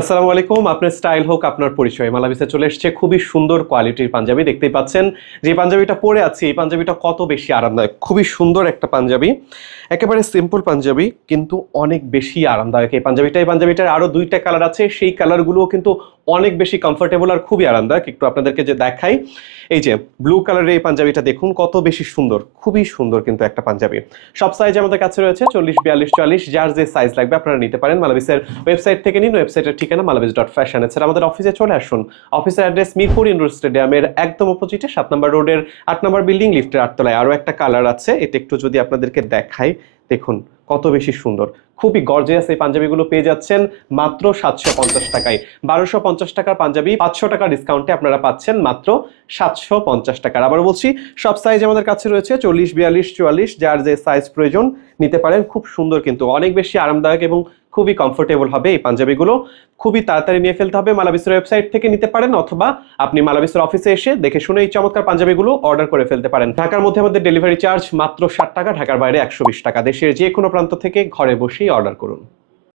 আসসালামু আলাইকুম। আপনার স্টাইল হোক আপনার পরিচয়, মালাবিসে চলে এসেছে খুবই সুন্দর কোয়ালিটির পাঞ্জাবি। দেখতেই পাচ্ছেন যে পাঞ্জাবিটা পরে আছি, এই পাঞ্জাবিটা কত বেশি আরামদায়ক। খুবই সুন্দর একটা পাঞ্জাবি, একেবারে সিম্পল পাঞ্জাবি কিন্তু অনেক বেশি আরামদায়ক এই পাঞ্জাবিটার আরো দুইটা কালার আছে, সেই কালারগুলোও কিন্তু অনেক বেশি কমফোর্টেবল আর খুবই আরামদায়ক। একটু আপনাদেরকে যে দেখাই, এই যে ব্লু কালারের এই পাঞ্জাবিটা দেখুন কত বেশি সুন্দর, খুবই সুন্দর কিন্তু একটা পাঞ্জাবি। সব সাইজ আমাদের কাছে রয়েছে, 40, 42, 44, যার যে সাইজ লাগবে আপনারা নিতে পারেন। মালাবিসের ওয়েবসাইট থেকে নিন, ওয়েবসাইটের ঠিকানা malabis.fashion। এছাড়া আমাদের অফিসে চলে আসুন। অফিসের অ্যাড্রেস মিরপুর ইনডোর স্টেডিয়ামের একদম অপোজিটে 7 নম্বর রোডের 8 নম্বর বিল্ডিং, লিফটের 8 তলায়। আরও একটা কালার আছে, এটা একটু যদি আপনাদেরকে দেখাই, দেখুন কত বেশি সুন্দর, খুবই গর্জিয়াস। এই পাঞ্জাবিগুলো পেয়ে যাচ্ছেন মাত্র 750 টাকায়। 1250 টাকার পাঞ্জাবি 500 টাকা ডিসকাউন্টে আপনারা পাচ্ছেন মাত্র 750 টাকার। আবার বলছি, সব সাইজ আমাদের কাছে রয়েছে, 40, 42, 44, যার যে সাইজ প্রয়োজন নিতে পারেন। খুব সুন্দর কিন্তু অনেক বেশি আরামদায়ক এবং খুবই কমফোর্টেবল হবে এই পাঞ্জাবিগুলো। খুবই তাড়াতাড়ি নিয়ে ফেলতে হবে। মালাবিসের ওয়েবসাইট থেকে নিতে পারেন, অথবা আপনি মালাবিসের অফিসে এসে দেখে শুনে এই চমৎকার পাঞ্জাবিগুলো অর্ডার করে ফেলতে পারেন। ঢাকার মধ্যে আমাদের ডেলিভারি চার্জ মাত্র 60 টাকা, ঢাকার বাইরে 120 টাকা। দেশের যে কোনো প্রান্ত থেকে ঘরে বসেই অর্ডার করুন।